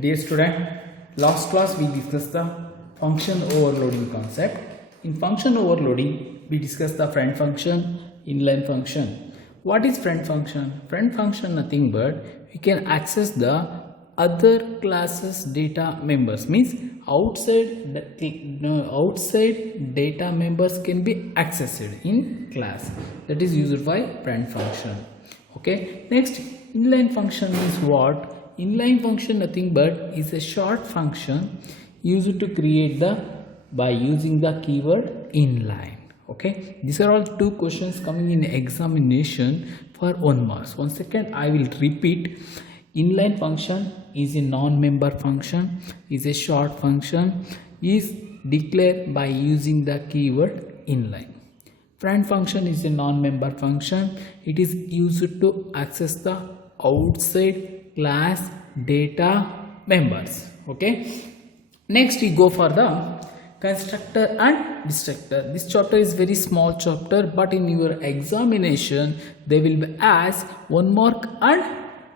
Dear student, last class we discussed the function overloading concept. In function overloading, we discussed the friend function, inline function. What is friend function? Friend function nothing but we can access the other classes data members, means outside data members can be accessed in class. That is used by friend function. Okay, next inline function is what? Inline function nothing but is a short function used to create the by using the keyword inline. Okay, these are all two questions coming in examination for 1 marks. One second, I will repeat. Inline function is a non-member function, is a short function, is declared by using the keyword inline. Friend function is a non-member function. It is used to access the outside class data members. Okay, next we go for the constructor and destructor. This chapter is very small chapter, but in your examination they will be asked 1 mark and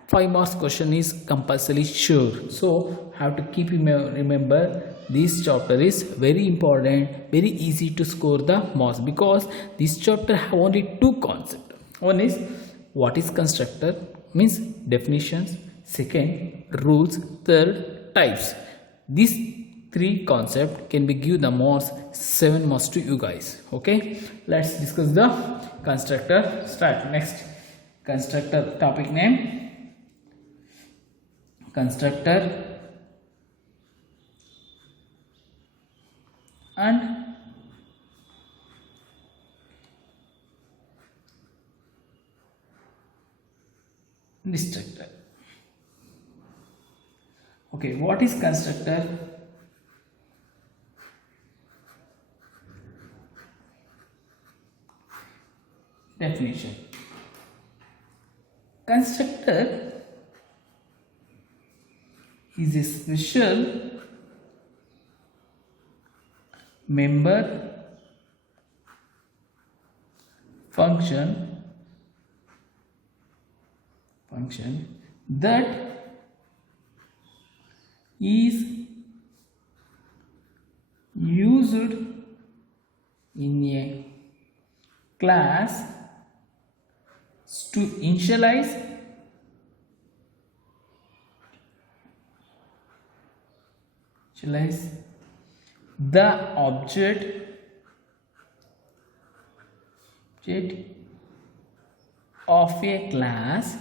5 marks question is compulsory sure. So have to keep remember this chapter is very important, very easy to score the marks because this chapter have only two concepts. One is what is constructor, means definitions. Second, rules. Third, types. These three concepts can be give the marks 7 marks to you guys. Okay, let's discuss the constructor. Start. Next, constructor topic name. Constructor and destructor. Okay, what is constructor? Definition. Constructor is a special member function that is used in a class to initialize the object of a class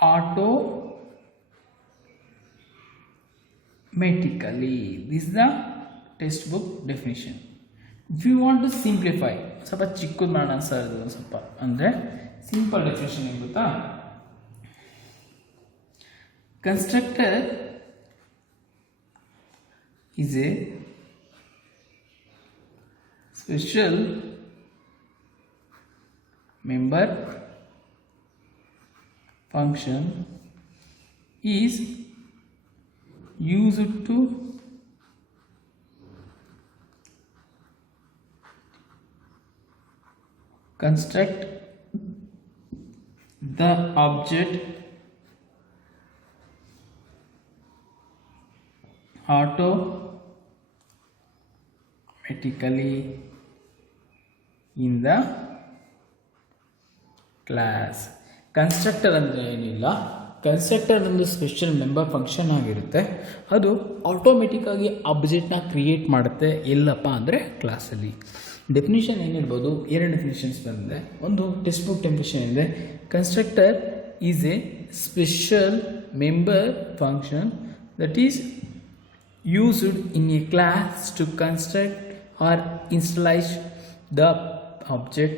automatically. This is the textbook definition. If you want to simplify, ಸ್ವಲ್ಪ ಚಿಕ್ಕದು ಮಾಡೋಣ ಸರ್, ಇದು ಸ್ವಲ್ಪ ಅಂದರೆ simple definition ಏನು ಗೊತ್ತಾ? Constructor is a special member function is used to construct the object automatically in the class. Constructor ಅಂದರೆ ಏನಿಲ್ಲ, ಕನ್ಸ್ಟ್ರಕ್ಟರ್ ಒಂದು ಸ್ಪೆಷಲ್ ಮೆಂಬರ್ ಫಂಕ್ಷನ್ ಆಗಿರುತ್ತೆ. ಅದು ಆಟೋಮೆಟಿಕ್ಕಾಗಿ ಆಬ್ಜೆಕ್ಟ್ನ ಕ್ರಿಯೇಟ್ ಮಾಡುತ್ತೆ. ಎಲ್ಲಪ್ಪ ಅಂದರೆ ಕ್ಲಾಸಲ್ಲಿ. ಡೆಫಿನಿಷನ್ ಏನಿರ್ಬೋದು, 2 ಡೆಫಿನಿಷನ್ಸ್ ಬಂದಿದೆ. ಒಂದು ಟೆಕ್ಸ್ಟ್ ಬುಕ್ ಡೆಫಿನಿಷನ್ ಇದೆ. Constructor is A special member function that is used in a class to construct or initialize the object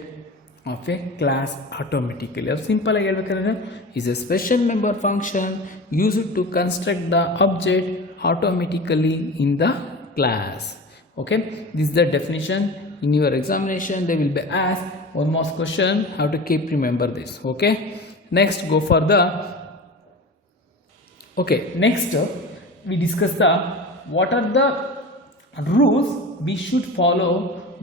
of a class automatically. Simple ಆಗಿ ಹೇಳಬೇಕಂದ್ರೆ is a special member function used to construct the object automatically in the class. Okay, this is the definition. In your examination they will be asked 1 more question, how to keep remember this. Okay, next go for the next we discuss the what are the rules we should follow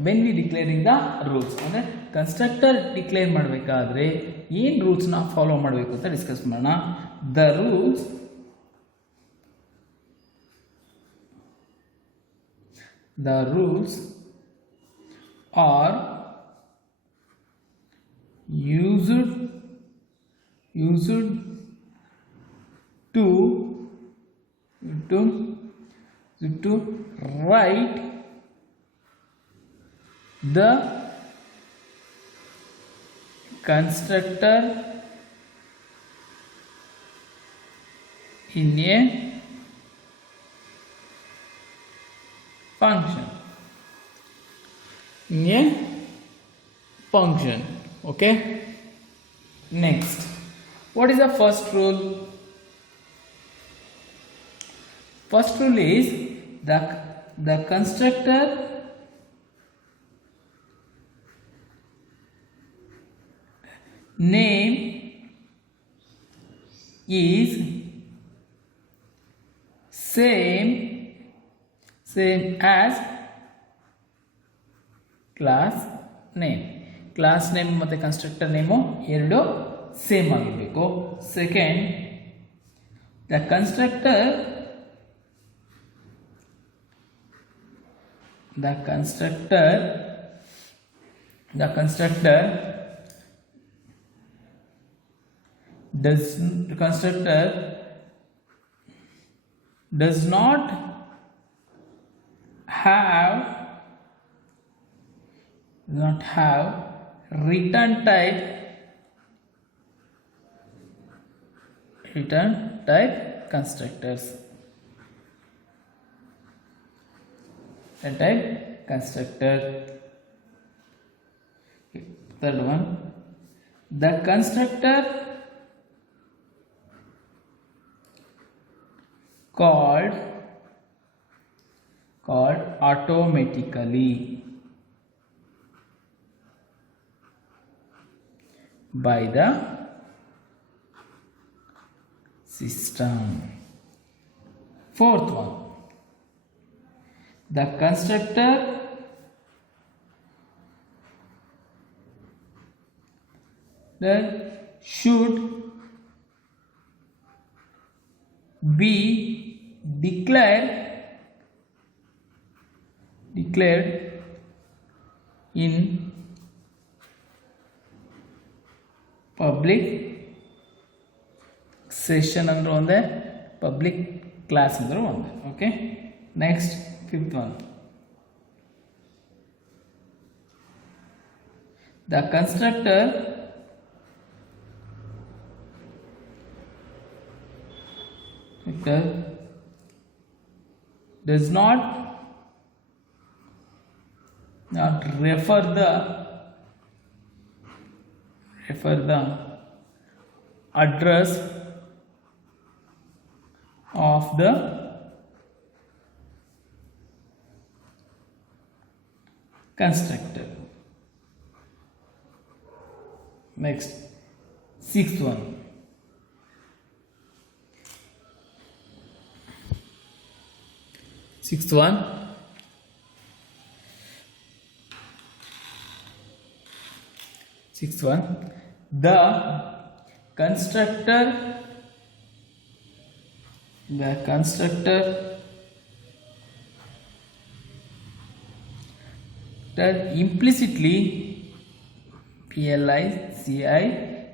when we declaring the rules. ಅಂದರೆ constructor declare ಮಾಡಬೇಕಾದ್ರೆ ಏನು ರೂಲ್ಸ್ನ follow ಮಾಡಬೇಕು ಅಂತ discuss ಮಾಡೋಣ. The rules are used to write the constructor in a function. Okay, next, what is the first rule? First rule is the constructor name is same as class name. Class name ಮತ್ತು constructor name ಎರಡು ಸೇಮ್ ಆಗಿರಬೇಕು. Second, the constructor does not have return type constructors. Third one, the constructor called automatically by the system. Fourth one, the constructor should be declared in public session ಅಂದ್ರೆ ಒಂದೇ, public class ಅಂದ್ರೆ ಒಂದೇ. Okay, next fifth one, the constructor does not refer the address of the constructor. Next, sixth one, the constructor that implicitly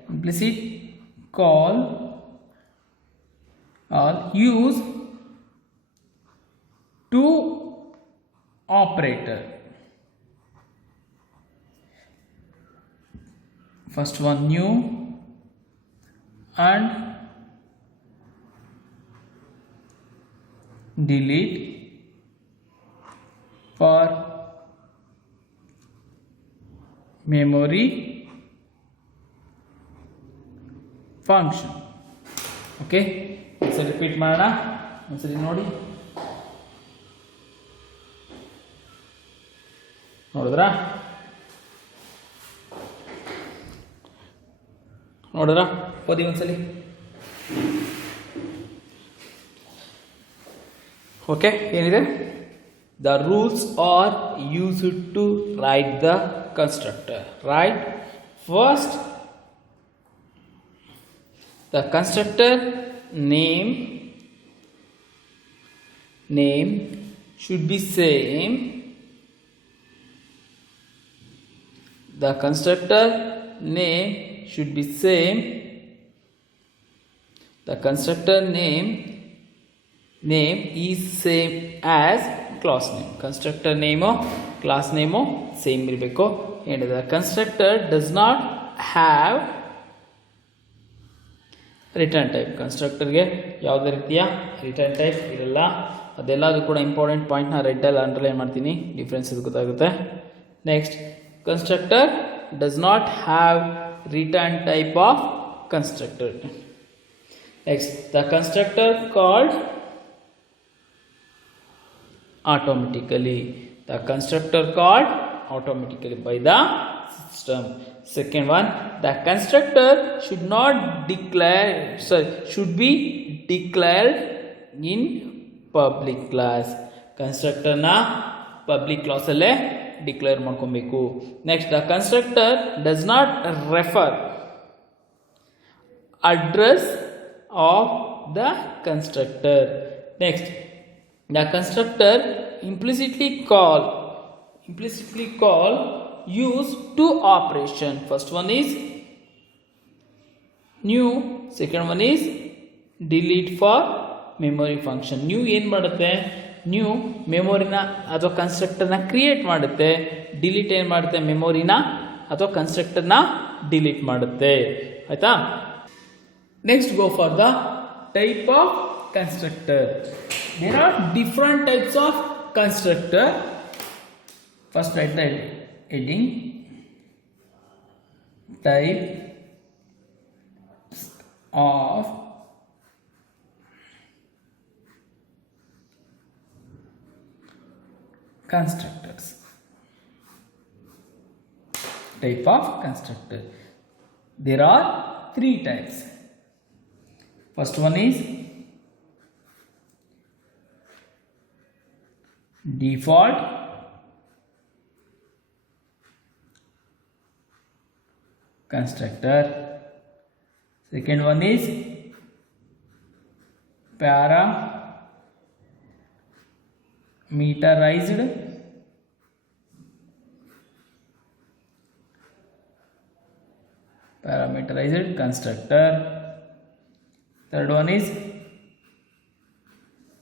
implicit call or use to operator. First one, new and delete for memory function. Okay, so repeat ಮಾಡೋಣ, ಒಂದ್ಸರಿ ನೋಡಿ. ನೋಡಿದ್ರಾ ಓದಿ ಒಂದ್ಸಲಿ. ಓಕೆ, ಏನಿದೆ? the rules are used to write the constructor, right? First, the constructor name should be same. The constructor name should be same. The constructor name is same as class name. Constructor name class name same ಇರಬೇಕು. And the constructor does not have return type. ಕನ್ಸ್ಟ್ರಕ್ಟರ್ಗೆ ಯಾವುದೇ ರೀತಿಯ return type ಇರಲ್ಲ. ಅದೆಲ್ಲದು ಕೂಡ ಇಂಪಾರ್ಟೆಂಟ್ ಪಾಯಿಂಟ್ನ ರೆಡ್ಡಲ್ಲಿ ಅಂಡರ್ಲೈನ್ ಮಾಡ್ತೀನಿ, ಡಿಫ್ರೆನ್ಸ್ ಇದು ಗೊತ್ತಾಗುತ್ತೆ. Next, constructor does not have return type of constructor. Next, the constructor called automatically. The constructor called automatically by the system. Second one, the constructor should be declared in public class. Constructor na public class alle declare ಮಾಡ್ಕೊಬೇಕು. Next, the constructor does not refer address of the constructor. Next, the constructor implicitly call use two operation. First one is new, second one is delete for memory function. New ಏನು ಮಾಡುತ್ತೆ? ನ್ಯೂ ಮೆಮೊರಿನ ಅಥವಾ ಕನ್ಸ್ಟ್ರಕ್ಟರ್ನ ಕ್ರಿಯೇಟ್ ಮಾಡುತ್ತೆ. ಡಿಲೀಟ್ ಏನು ಮಾಡುತ್ತೆ? ಮೆಮೊರಿನ ಅಥವಾ ಕನ್ಸ್ಟ್ರಕ್ಟರ್ನ ಡಿಲೀಟ್ ಮಾಡುತ್ತೆ. ಆಯ್ತಾ? Next, go for the type of constructor. There are different types of constructor. First, write the heading: type of constructors. Type of constructor. There are three types. First one is default constructor. Second one is parameterized constructor. Third one is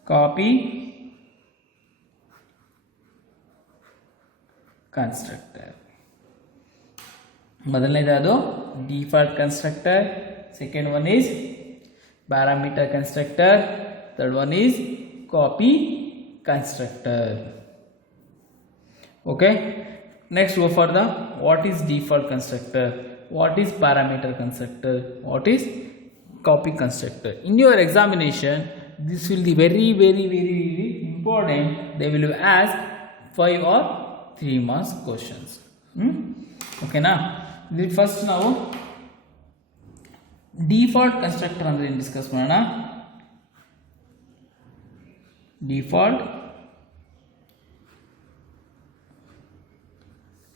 copy constructor. ಮೊದಲನೇದು default constructor, second one is parameter constructor, third one is copy constructor. Okay, next go for the what is default constructor, what is parameter constructor, what is copy constructor. In your examination this will be very important. They will ask 5 or 3 marks questions. Okay na. First now default constructor andre discuss ಮಾಡೋಣ. default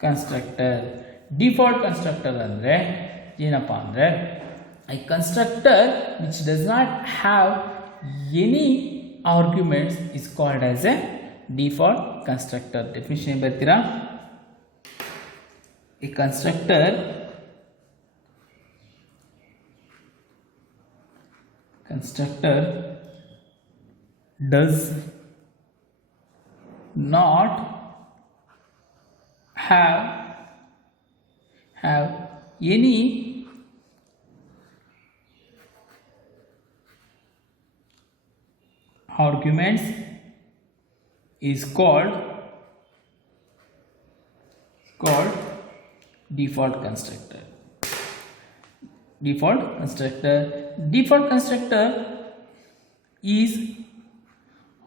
constructor. Default constructor ಅಂದರೆ ಏನಪ್ಪ ಅಂದರೆ a constructor which does not have any arguments is called as a default constructor. Definition ಬರ್ತೀರಾ? a constructor does not have any arguments is called default constructor. Default constructor is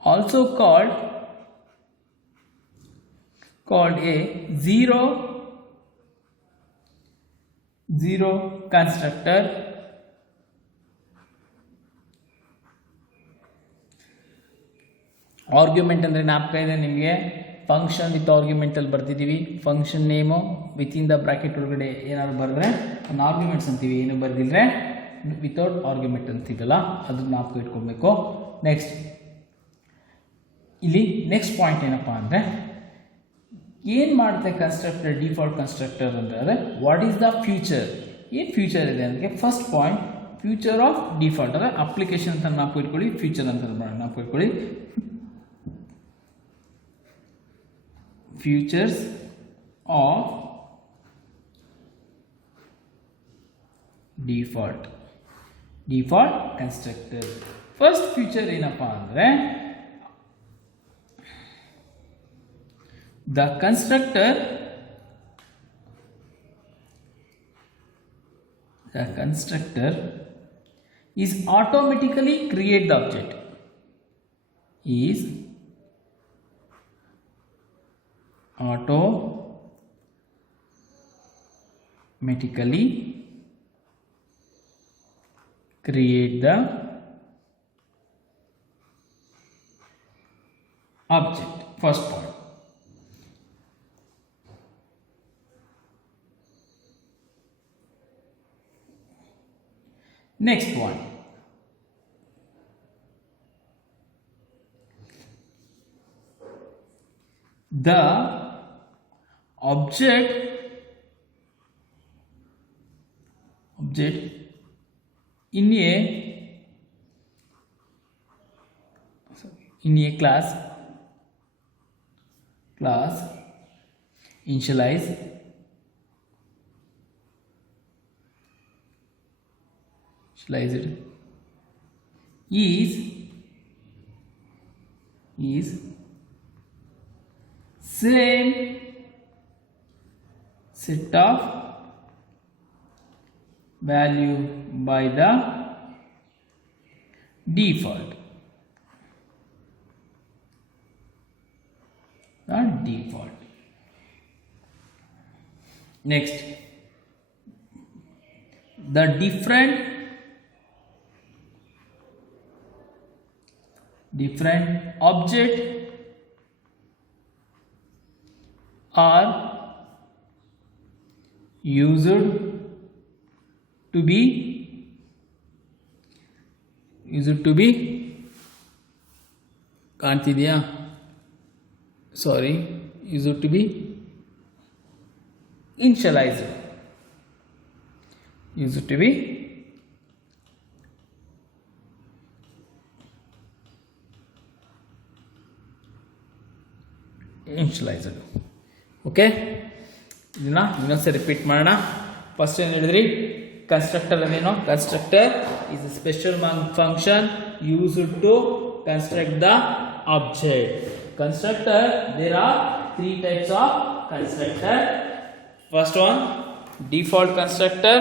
also called a zero constructor, argument ಅಂದರೆ ಜ್ಞಾಪಕ ಇದೆ ನಿಮಗೆ, function with ಆರ್ಗ್ಯುಮೆಂಟಲ್ಲಿ ಬರ್ತಿದ್ದೀವಿ. Function name within the bracket ಒಳಗಡೆ ಏನಾದ್ರು ಬರೆದ್ರೆ ಒಂದು ಆರ್ಗ್ಯುಮೆಂಟ್ಸ್ ಅಂತೀವಿ, ಏನು ಬರೆದಿದ್ರೆ ವಿತೌಟ್ ಆರ್ಗ್ಯುಮೆಂಟ್ ಅಂತೀವಲ್ಲ ಅದು ಜ್ಞಾಪಕ ಇಟ್ಕೊಳ್ಬೇಕು. ನೆಕ್ಸ್ಟ್ ಇಲ್ಲಿ ನೆಕ್ಸ್ಟ್ ಪಾಯಿಂಟ್ ಏನಪ್ಪ ಅಂದರೆ, ಏನು ಮಾಡುತ್ತೆ ಕನ್ಸ್ಟ್ರಕ್ಟರ್, ಡಿಫಾಲ್ಟ್ ಕನ್ಸ್ಟ್ರಕ್ಟರ್ ಅಂದರೆ ವಾಟ್ ಈಸ್ ದ ಫ್ಯೂಚರ್, ಏನು ಫ್ಯೂಚರ್ ಇದೆ ಅಂದರೆ first point future of default ಅಂದರೆ ಅಪ್ಲಿಕೇಶನ್ ಅಂತ ಜ್ಞಾಪಕ ಇಟ್ಕೊಳ್ಳಿ, ಫ್ಯೂಚರ್ ಅಂತ ಜ್ಞಾಪಕ ಇಟ್ಕೊಳ್ಳಿ. Futures of default constructor. First future ಏನಪ್ಪ ಅಂದರೆ the constructor is automatically create the object, is automatically create the object. First point. Next one, the object in a class initialize is same set of value by the default. Next, the different object are used to be ಕಾಣ್ತಿದೆಯಾ, sorry, used to be initialized, okay. ಇದನ್ನ ಇನ್ನೊಂದ್ಸರಿ repeat ಮಾಡೋಣ. First ಏನು ಹೇಳಿದ್ರಿ, constructor ಅಂದೇನು, constructor is a special function used to construct the object. Constructor, there are three types of constructor. First one, default constructor.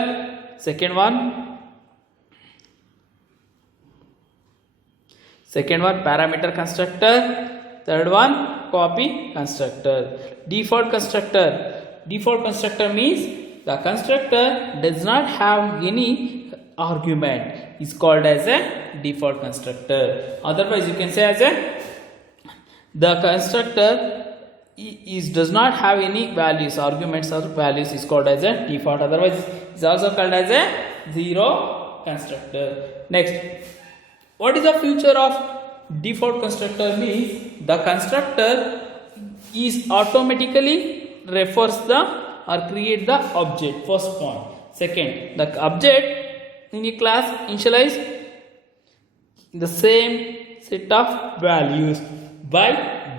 Second one, parameter constructor. Third one, copy constructor. Default constructor means the constructor does not have any argument, is called as a default constructor. Otherwise you can say as a the constructor does not have any values, arguments or values, is called as a default. Otherwise is also called as a zero constructor. Next, what is the feature of default constructor means the constructor is automatically refers the or create the object. First point. Second, the object in a class initialize the same set of values by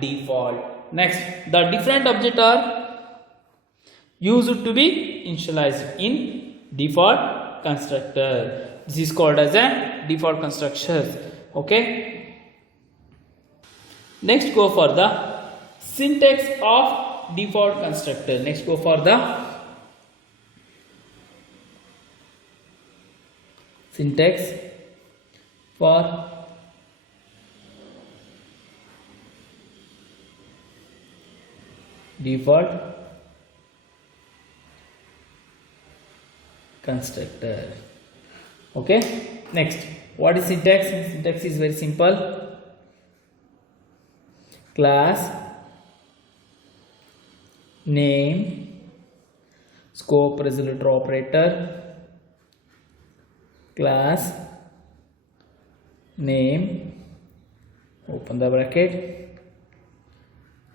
default. Next, the different objects are used to be initialized in default constructor. This is called as a default constructor. Okay. Next, go for the syntax of default constructor. Next, go for the syntax for default constructor. Okay. Next, what is syntax? Syntax is very simple. class name, scope resolutor operator, class name, open the bracket,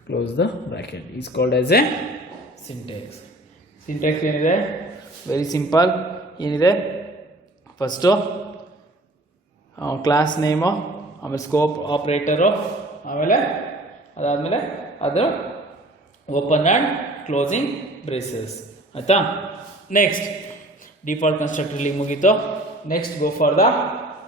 close the bracket, is called as a syntax. Syntax ಏನಿದೆ very simple. ಏನಿದೆ first class name, ಆಮೇಲೆ scope operator, ಆಮೇಲೆ ಅದಾದಮೇಲೆ ಅದು open and closing braces ಆಯಿತಾ. Next default ಕನ್ಸ್ಟ್ರಕ್ಟರ್ಲಿ ಮುಗೀತು. Next go for the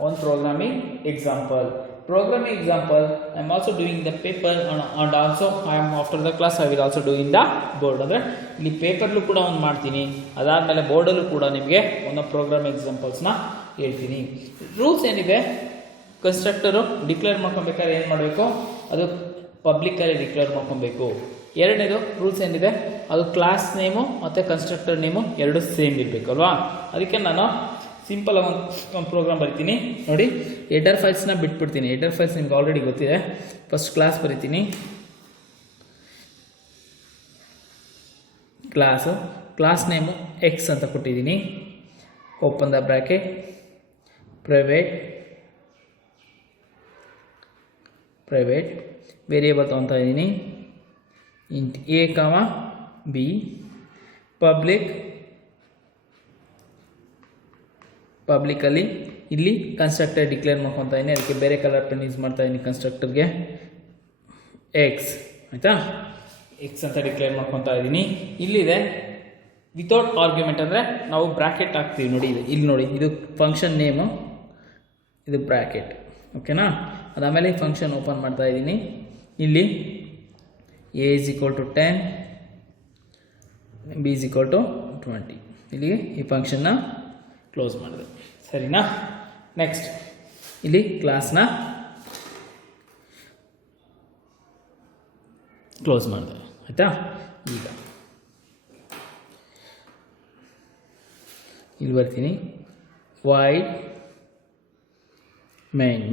one programming example. Programming example, I am also doing the paper and also I am after the class I will also do in the board. ಅಂದರೆ ಇಲ್ಲಿ ಪೇಪರ್ಲು ಕೂಡ ಒಂದು ಮಾಡ್ತೀನಿ, ಅದಾದಮೇಲೆ ಬೋರ್ಡಲ್ಲೂ ಕೂಡ ನಿಮಗೆ ಒಂದು ಪ್ರೋಗ್ರಾಮ್ ಎಕ್ಸಾಂಪಲ್ಸ್ನ ಹೇಳ್ತೀನಿ. ರೂಲ್ಸ್ ಏನಿದೆ, ಕನ್ಸ್ಟ್ರಕ್ಟರು ಡಿಕ್ಲೇರ್ ಮಾಡ್ಕೊಬೇಕಾದ್ರೆ ಏನು ಮಾಡಬೇಕು, ಅದು ಪಬ್ಲಿಕ್ಕಲ್ಲಿ ಡಿಕ್ಲೇರ್ ಮಾಡ್ಕೊಬೇಕು. ಎರಡನೇದು ರೂಲ್ಸ್ ಏನಿದೆ, ಅದು ಕ್ಲಾಸ್ ನೇಮು ಮತ್ತು ಕನ್ಸ್ಟ್ರಕ್ಟರ್ ನೇಮು ಎರಡು ಸೇಮ್ ಇರಬೇಕು ಅಲ್ವಾ. ಅದಕ್ಕೆ ನಾನು ಸಿಂಪಲ್ ಒಂದು ಪ್ರೋಗ್ರಾಮ್ ಬರಿತೀನಿ ನೋಡಿ. ಹೆಡರ್ ಫೈಲ್ಸ್ನ ಬಿಟ್ಬಿಡ್ತೀನಿ. ಹೆಡರ್ ಫೈಲ್ಸ್ ನಿಮ್ಗೆ ಆಲ್ರೆಡಿ ಗೊತ್ತಿದೆ. ಫಸ್ಟ್ ಕ್ಲಾಸ್ ಬರಿತೀನಿ, ಕ್ಲಾಸ್ ನೇಮು ಎಕ್ಸ್ ಅಂತ ಕೊಟ್ಟಿದ್ದೀನಿ. Open the bracket, private variable ತೊಗೊತಾ ಇದ್ದೀನಿ. ಇಂಟ್ ಎ ಕಾಮ ಬಿ, ಪಬ್ಲಿಕಲ್ಲಿ ಇಲ್ಲಿ ಕನ್ಸ್ಟ್ರಕ್ಟರ್ ಡಿಕ್ಲೇರ್ ಮಾಡ್ಕೊತಾ ಇದ್ದೀನಿ. ಅದಕ್ಕೆ ಬೇರೆ ಕಲರ್ ಪೆನ್ ಯೂಸ್ ಮಾಡ್ತಾ ಇದ್ದೀನಿ. ಕನ್ಸ್ಟ್ರಕ್ಟರ್ಗೆ ಎಕ್ಸ್ ಆಯಿತಾ, ಎಕ್ಸ್ ಅಂತ ಡಿಕ್ಲೇರ್ ಮಾಡ್ಕೊತಾ ಇದ್ದೀನಿ. ಇಲ್ಲಿದೆ ವಿತೌಟ್ ಆರ್ಗ್ಯುಮೆಂಟ್, ಅಂದರೆ ನಾವು ಬ್ರ್ಯಾಕೆಟ್ ಹಾಕ್ತೀವಿ ನೋಡಿ. ಇಲ್ಲಿ ನೋಡಿ, ಇದು ಫಂಕ್ಷನ್ ನೇಮು, ಇದು ಬ್ರ್ಯಾಕೆಟ್ ಓಕೆನಾ. ಅದಾದಮೇಲೆ ಫಂಕ್ಷನ್ ಓಪನ್ ಮಾಡ್ತಾ ಇದ್ದೀನಿ. ಇಲ್ಲಿ A is equal to 10, B is equal to 20. ಇಲ್ಲಿಗೆ ಈ ಫಂಕ್ಷನ್ನ ಕ್ಲೋಸ್ ಮಾಡಿದೆ, ಸರಿನಾ. ನೆಕ್ಸ್ಟ್ ಇಲ್ಲಿ ಕ್ಲಾಸ್ನ ಕ್ಲೋಸ್ ಮಾಡಿದೆ ಆಯಿತಾ. ಈಗ ಇಲ್ಲಿ ಬರ್ತೀನಿ, ವಾಯ್ಡ್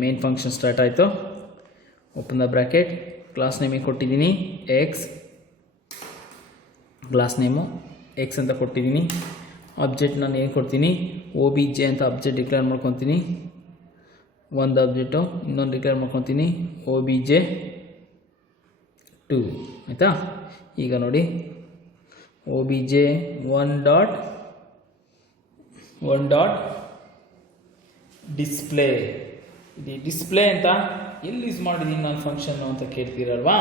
ಮೇನ್ ಫಂಕ್ಷನ್ ಸ್ಟಾರ್ಟ್ ಆಯಿತು. ಓಪನ್ ದ ಬ್ರ್ಯಾಕೆಟ್, ಕ್ಲಾಸ್ ನೇಮಿಗೆ ಕೊಟ್ಟಿದ್ದೀನಿ ಎಕ್ಸ್, ಕ್ಲಾಸ್ ನೇಮು ಎಕ್ಸ್ ಅಂತ ಕೊಟ್ಟಿದ್ದೀನಿ. ಆಬ್ಜೆಕ್ಟ್ ನಾನು ಏನು ಕೊಡ್ತೀನಿ, OBJ ಅಂತ ಆಬ್ಜೆಕ್ಟ್ ಡಿಕ್ಲೇರ್ ಮಾಡ್ಕೊತೀನಿ. ಒಂದು ಆಬ್ಜೆಕ್ಟು ಇನ್ನೊಂದು ಡಿಕ್ಲೇರ್ ಮಾಡ್ಕೊತೀನಿ, OBJ2 ಆಯಿತಾ. ಈಗ ನೋಡಿ, OBJ1 ಡಾಟ್ ಡಿಸ್ಪ್ಲೇ. ಇದು ಡಿಸ್ಪ್ಲೇ ಅಂತ ಎಲ್ಲಿ ಯೂಸ್ ಮಾಡಿದ್ದೀನಿ ನಾನು ಫಂಕ್ಷನ್ನು ಅಂತ ಕೇಳ್ತೀರಲ್ವಾ.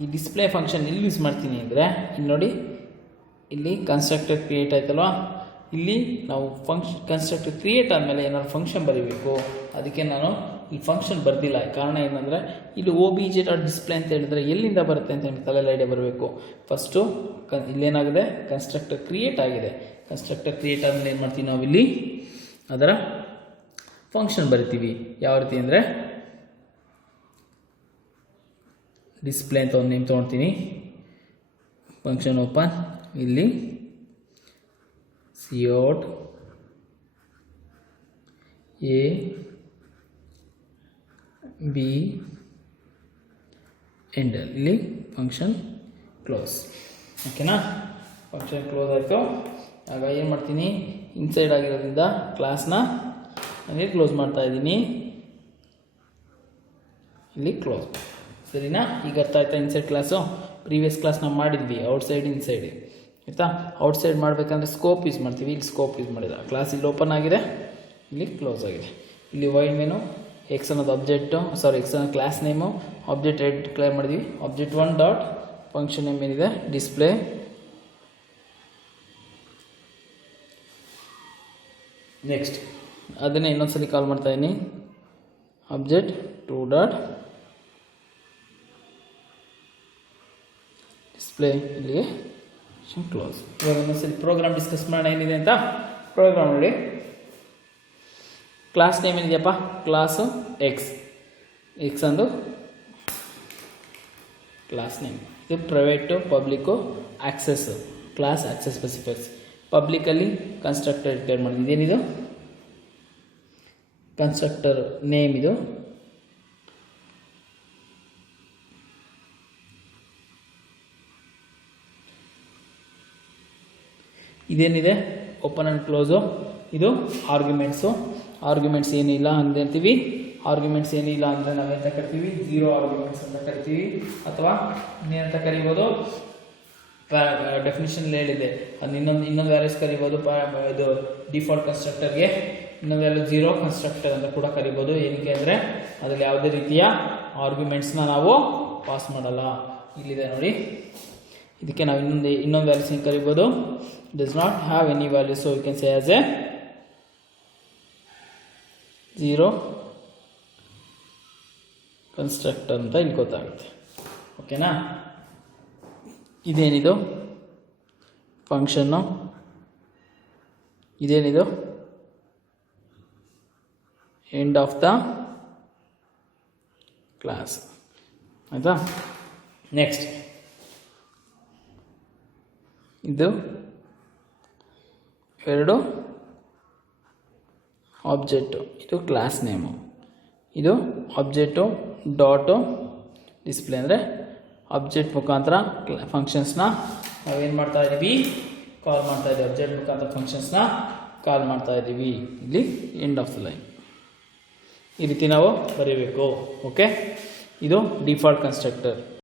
ಈ ಡಿಸ್ಪ್ಲೇ ಫಂಕ್ಷನ್ ಎಲ್ಲಿ ಯೂಸ್ ಮಾಡ್ತೀನಿ ಅಂದರೆ, ಇಲ್ಲಿ ನೋಡಿ, ಇಲ್ಲಿ ಕನ್ಸ್ಟ್ರಕ್ಟರ್ ಕ್ರಿಯೇಟ್ ಆಯ್ತಲ್ವಾ. ಇಲ್ಲಿ ನಾವು ಕನ್ಸ್ಟ್ರಕ್ಟರ್ ಕ್ರಿಯೇಟ್ ಆದಮೇಲೆ ಏನಾದ್ರು ಫಂಕ್ಷನ್ ಬರೀಬೇಕು. ಅದಕ್ಕೆ ನಾನು ಈ ಫಂಕ್ಷನ್ ಬರೆದಿಲ್ಲ. ಕಾರಣ ಏನಂದರೆ, ಇಲ್ಲಿ OBJ ಡಾಟ್ ಡಿಸ್ಪ್ಲೇ ಅಂತ ಹೇಳಿದ್ರೆ ಎಲ್ಲಿಂದ ಬರುತ್ತೆ ಅಂತ ನಿಮಗೆ ತಲೆಯಲ್ಲಿ ಐಡಿಯಾ ಬರಬೇಕು. ಫಸ್ಟು ಇಲ್ಲೇನಾಗಿದೆ, ಕನ್ಸ್ಟ್ರಕ್ಟರ್ ಕ್ರಿಯೇಟ್ ಆಗಿದೆ. ಕನ್ಸ್ಟ್ರಕ್ಟರ್ ಕ್ರಿಯೇಟ್ ಆದಮೇಲೆ ಏನು ಮಾಡ್ತೀವಿ, ನಾವು ಇಲ್ಲಿ ಅದರ ಫಂಕ್ಷನ್ ಬರಿತೀವಿ. ಯಾವ ರೀತಿ ಅಂದರೆ, ಡಿಸ್ಪ್ಲೇ ಅಂತ ಒಂದು ನೇಮ್ ತೊಗೊಳ್ತೀನಿ. ಫಂಕ್ಷನ್ ಓಪನ್, ಇಲ್ಲಿ cout A B ಎಂಡರ್, ಇಲ್ಲಿ ಫಂಕ್ಷನ್ ಕ್ಲೋಸ್ ಓಕೆನಾ. ಫಂಕ್ಷನ್ ಕ್ಲೋಸ್ ಆಯಿತು. ಆಗ ಏನು ಮಾಡ್ತೀನಿ, ಇನ್ಸೈಡ್ ಆಗಿರೋದ್ರಿಂದ ಕ್ಲಾಸ್ನ ಹಾಗೆ ಕ್ಲೋಸ್ ಮಾಡ್ತಾ ಇದ್ದೀನಿ. ಇಲ್ಲಿ ಕ್ಲೋಸ್, ಸರಿನಾ. ಈಗ ಅರ್ಥ ಆಯ್ತಾ ಇನ್ಸೈಡ್ ಕ್ಲಾಸು. ಪ್ರೀವಿಯಸ್ ಕ್ಲಾಸ್ ನಾವು ಮಾಡಿದ್ವಿ ಔಟ್ಸೈಡ್ ಇನ್ಸೈಡ್ ಆಯಿತಾ. ಔಟ್ಸೈಡ್ ಮಾಡಬೇಕಂದ್ರೆ ಸ್ಕೋಪ್ ಯೂಸ್ ಮಾಡ್ತೀವಿ, ಇಲ್ಲಿ ಸ್ಕೋಪ್ ಯೂಸ್ ಮಾಡಿಲ್ಲ. ಕ್ಲಾಸ್ ಇಲ್ಲಿ ಓಪನ್ ಆಗಿದೆ, ಇಲ್ಲಿ ಕ್ಲೋಸ್ ಆಗಿದೆ. ಇಲ್ಲಿ ವೈಡ್ ಮೇನು ಎಕ್ಸ್ ಅನ್ನೋದು ಆಬ್ಜೆಕ್ಟು, ಎಕ್ಸ್ ಅನ್ನೋದು ಕ್ಲಾಸ್ ನೇಮು, ಆಬ್ಜೆಕ್ಟ್ ಡಿಕ್ಲೇರ್ ಮಾಡಿದ್ವಿ. object1 ಡಾಟ್ ಫಂಕ್ಷನ್ ನೇಮ್ ಏನಿದೆ ಡಿಸ್ಪ್ಲೇ. ನೆಕ್ಸ್ಟ್ ಅದನ್ನೇ ಇನ್ನೊಂದ್ಸಲಿ ಕಾಲ್ ಮಾಡ್ತಾಯಿದ್ದೀನಿ, object2 ಡಾಟ್ ಡಿಸ್ಪ್ಲೇ. ಇಲ್ಲಿಗೆ ಕ್ಲೋಸ್. ಇವಾಗ ಇನ್ನೊಂದ್ಸಲಿ ಪ್ರೋಗ್ರಾಮ್ ಡಿಸ್ಕಸ್ ಮಾಡೋಣ ಏನಿದೆ ಅಂತ. ಪ್ರೋಗ್ರಾಮ್ ನೋಡಿ, ಕ್ಲಾಸ್ ನೇಮ್ ಏನಿದೆಯಪ್ಪ, ಕ್ಲಾಸು ಎಕ್ಸ್ ಅಂದು ಕ್ಲಾಸ್ ನೇಮ್. ಇದು private, public, access, class access specifies. ಪಬ್ಲಿಕಲ್ಲಿ ಕನ್ಸ್ಟ್ರಕ್ಟರ್ ಡಿಕ್ಲೇರ್ ಮಾಡಿದ್ದು. ಇದೇನಿದು ಕನ್ಸ್ಟ್ರಕ್ಟರ್ ನೇಮ್, ಇದು ಇದೇನಿದೆ ಓಪನ್ ಆ್ಯಂಡ್ ಕ್ಲೋಸು, ಇದು ಆರ್ಗ್ಯುಮೆಂಟ್ಸ್ ಏನಿಲ್ಲ ಅಂತೀವಿ. ಆರ್ಗ್ಯುಮೆಂಟ್ಸ್ ಏನಿಲ್ಲ ಅಂದರೆ ನಾವೆಂತ ಕರಿತೀವಿ, ಝೀರೋ ಆರ್ಗ್ಯುಮೆಂಟ್ಸ್ ಅಂತ ಕರಿತೀವಿ. ಅಥವಾ ಇನ್ನೇನಂತ ಕರಿಬೋದು, ಡೆಫಿನಿಷನ್ ಹೇಳಿದೆ ಅದು ಇನ್ನೊಂದು ವ್ಯಾಲ್ಯೂಸ್ ಕರಿಬೋದು. ಇದು ಡಿಫಾಲ್ಟ್ ಕನ್ಸ್ಟ್ರಕ್ಟರ್ಗೆ ಇನ್ನೊಂದು ವ್ಯಾಲ್ಯೂ ಝೀರೋ ಕನ್ಸ್ಟ್ರಕ್ಟರ್ ಅಂತ ಕೂಡ ಕರಿಬೋದು. ಏನಕ್ಕೆ ಅಂದರೆ ಅದರಲ್ಲಿ ಯಾವುದೇ ರೀತಿಯ ಆರ್ಗ್ಯುಮೆಂಟ್ಸ್ನ ನಾವು ಪಾಸ್ ಮಾಡಲ್ಲ. ಇಲ್ಲಿದೆ ನೋಡಿ, ಇದಕ್ಕೆ ನಾವು ಇನ್ನೊಂದು ವ್ಯಾಲ್ಯೂಸ್ ಏನು ಕರಿಬೋದು, does not have any value, so you can say as a zero constructor ಅಂತ ಇಲ್ಲಿ ಗೊತ್ತಾಗುತ್ತೆ. ಓಕೆನಾ. ಇದೇನಿದು ಫಂಕ್ಷನ್ನು, ಇದೇನಿದು ಎಂಡ್ ಆಫ್ ದ ಕ್ಲಾಸ್. ಆಯಿತಾ. ನೆಕ್ಸ್ಟ್ ಇದು ಎರಡು ಆಬ್ಜೆಕ್ಟು, ಇದು ಕ್ಲಾಸ್ ನೇಮು, ಇದು ಆಬ್ಜೆಕ್ಟು ಡಾಟು ಡಿಸ್ಪ್ಲೇ. ಅಂದರೆ ಆಬ್ಜೆಕ್ಟ್ ಮುಖಾಂತರ ಫಂಕ್ಷನ್ಸ್ನ ನಾವೇನು ಮಾಡ್ತಾ ಇದ್ದೀವಿ, ಕಾಲ್ ಮಾಡ್ತಾ ಇದ್ದೀವಿ. ಆಬ್ಜೆಕ್ಟ್ ಮುಖಾಂತರ ಫಂಕ್ಷನ್ಸ್ನ ಕಾಲ್ ಮಾಡ್ತಾ ಇದ್ದೀವಿ. ಇಲ್ಲಿ ಎಂಡ್ ಆಫ್ ದ ಲೈನ್ ಈ ರೀತಿ ನಾವು ಬರೀಬೇಕು. ಓಕೆ, ಇದು ಡಿಫಾಲ್ಟ್ ಕನ್ಸ್ಟ್ರಕ್ಟರ್.